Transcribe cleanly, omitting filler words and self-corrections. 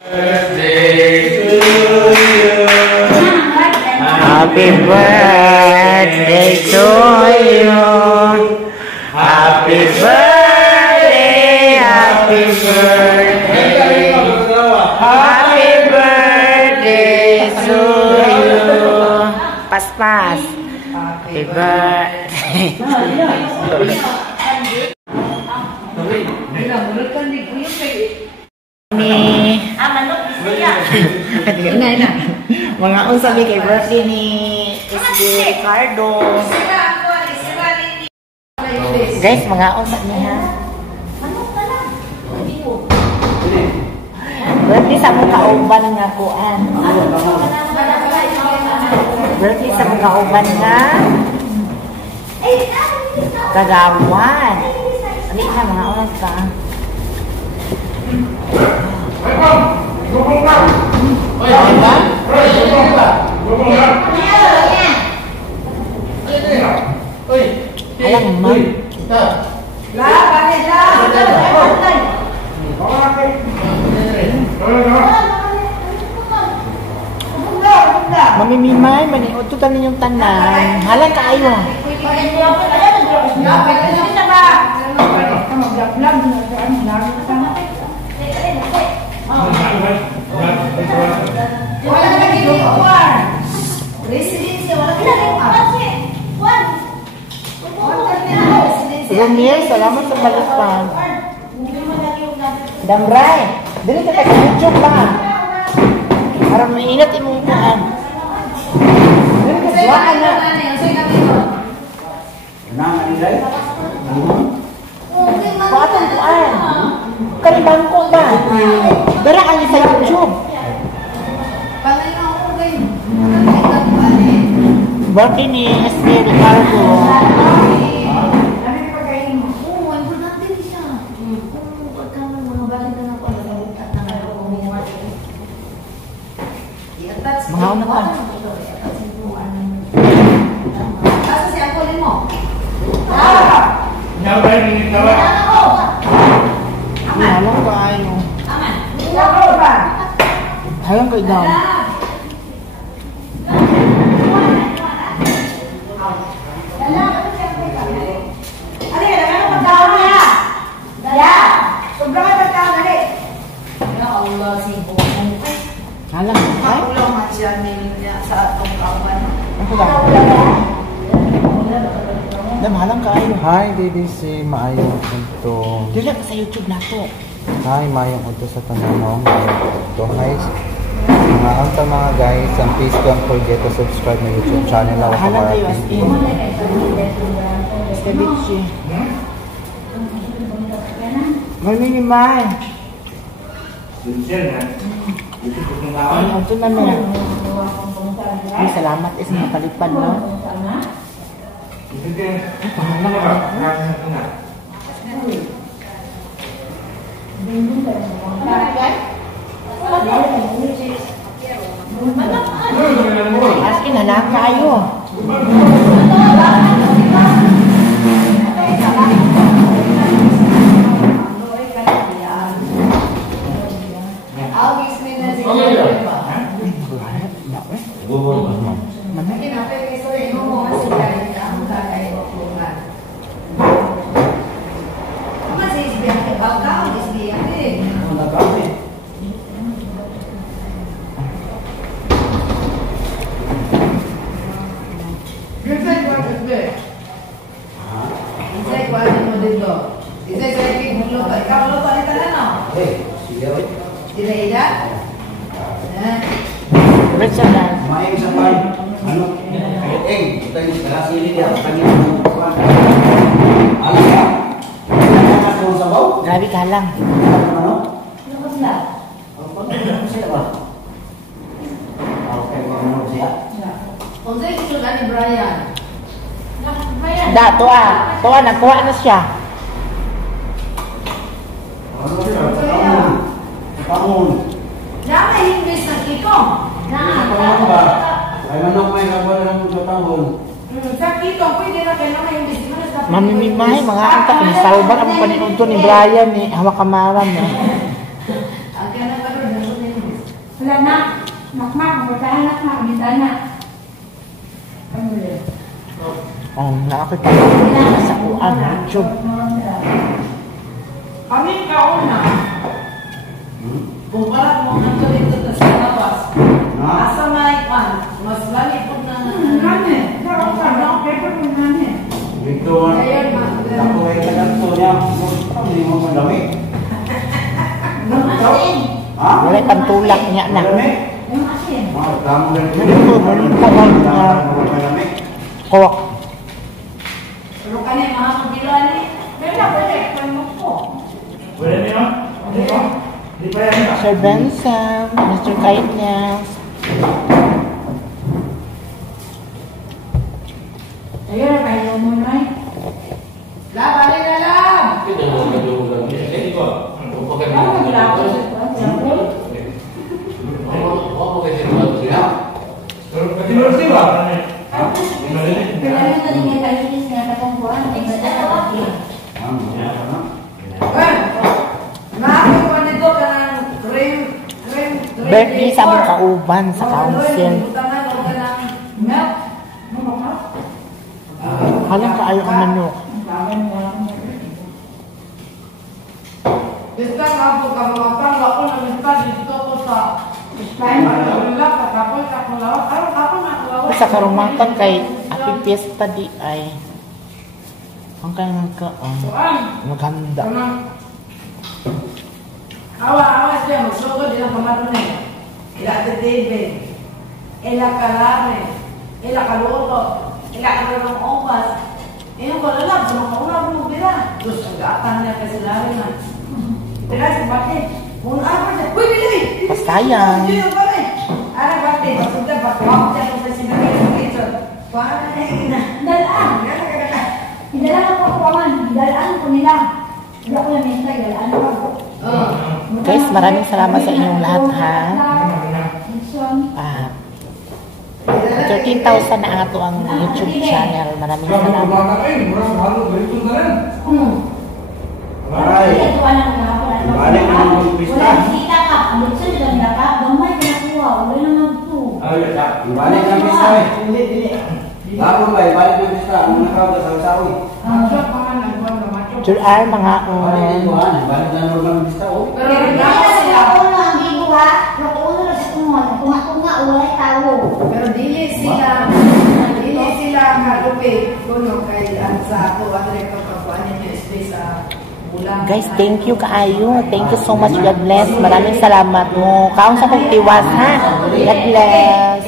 Birthday to you. Happy birthday to you. Happy birthday, happy birthday. Happy birthday to you. Pas-pas. Happy birthday. Mga unsabi kay birthday ni SB Ricardo. Guys, mga unsabi niya. Birthday sa mga kauban nga kuan. Birthday sa mga kauban nga kagawan. Ano na mga oras ka? Alam mo? Mamimimay, maniututan ninyong tanan. Halang kaayo. Romil, salamat sa balikan. Damray, dili ka taga-YouTube ba? Para maingat imong kuhan. Dili ka suwaan na. Paatong kuhan. Kanibang ko ba? Dara ka niya sa YouTube. Birthday ni SB Ricardo. Mga una ka. Asa si ako mo? Nyaway ni tawa. Halang kaayo. Aman. Halang kay daw. Halang kay? Ulang siya niya sa atong kawan. Ako daw. Dam halang kaayo. Hi, Didi si Maayong Unto. Dili ka sa YouTube nato. Hi, Maayong Unto sa Tananong. So, hi, mga anta mga guys, and please don't forget to subscribe my YouTube channel. Halang kayo as in. Estebichi. Mamimimay. Ano ito namin? Ay, salamat is napalipad, no? Askin, halang kayo. Grabe ka lang. Da, tuwa. Tuwa, nagkuha na siya. Dama English ng iko. Ay, manok may kabalan ng katahon. Sa ito, pwede na kayo na English. Mamimimay, mga anta, pinisalban ang paniunto ni Brian, ni Hawakamaran. Bintana. Nakmak, magpatahan nakmak, bintana. Ano yun? Oh, nakakita ko sa kuan, YouTube. Kami kauna. Kung parang mo ang dito sa labas. Asa may pan, mas lali po na. Nani, dapat ka na paper mo nani. Ito, ako ay kanto niya. Hindi mo madami. Ha? Wala pang tulak niya na. Madami? Yung asin. Tama rin. Meron po Madami. kawak. Pero kanya mga kabilan ni. Kaya pwede, kaya mo po. Wala niyo? Hindi pa? Hindi pa yan. Sir Benson, Mr. Kindness. Ayun, kayo mo na. Laban na lang! Ano ginagawa sa kuwan? Tinurus di ba? Kaya yun na din kalinis nga sa kuwan. Nakakakuha nito ka ng cream. Birthday sa among kauban sa council. Butangan o ka ng milk. Halang kaayo ang manok. Basta nga po ka mga pang ako na minta dito ko sa Spain. Wala ka kapol ka kulawat. Araw kapol na kulawat. Sa karumatan kay Happy Fiesta di ay ang kanyang maghanda. Awa siya, magsugod ilang pamato na yan. Ila titibin, ila karane, ila kaluto, ila karane ng opas. Iyon ko lalab, sumakunab mo bila. Gusto ang gaatan niya kasi lari na. Bila si Bate, kung ano pa siya, uy, Billy! Pasayang. Hindi yung pare. Ara Bate, masunta Bate, wak siya kung sa sinagay ng kitchen. Paano na yun na? Dalaan! Dalaan ko ako man, dalaan ko nila. Wala ko yung minta, dalaan ko ako. Guys, maraming salamat sa inyong lahat ha. 13,000 na ato ang YouTube channel. Maraming salamat. Ay, balik na ng pista. Balik ng pista eh. Bago ba, balik ng pista. Ang nakawag sa sawi. Jurar mga Balik na normal ng pista oh. Pero Pero dili sila malupit kuno kay sa ato at rekapagpuan niyo space sa bulan. guys, thank you kaayo. Thank you so much. God bless. Maraming salamat mo. Kaon sa kong tiwas ha. God bless.